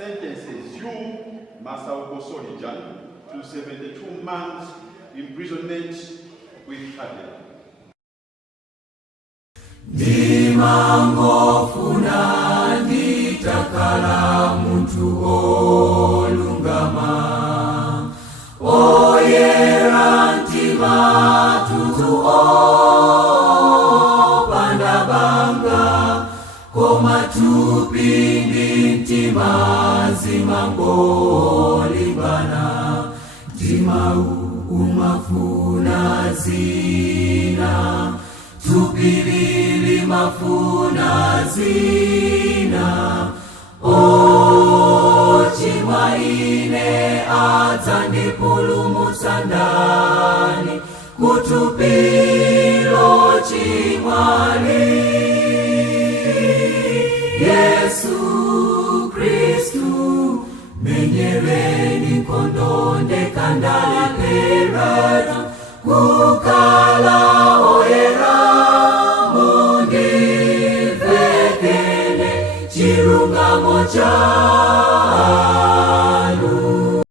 sentences you, Master Okosolijan, to 72 months imprisonment with capital. Nimangofuna nditakala muntu olungama, oyera ntima tutu opanda banga, koma tupindi ntima zimangolimbana, ntima umafuna zina, tupilili mafuna zina. Chimwa ine adzandipulumutsa ndani, kutupilo chimwali. Yesu Kristu, menyereni nkhondo ndekandalephera, kukhala oyera mundivekele chilungamo chanu.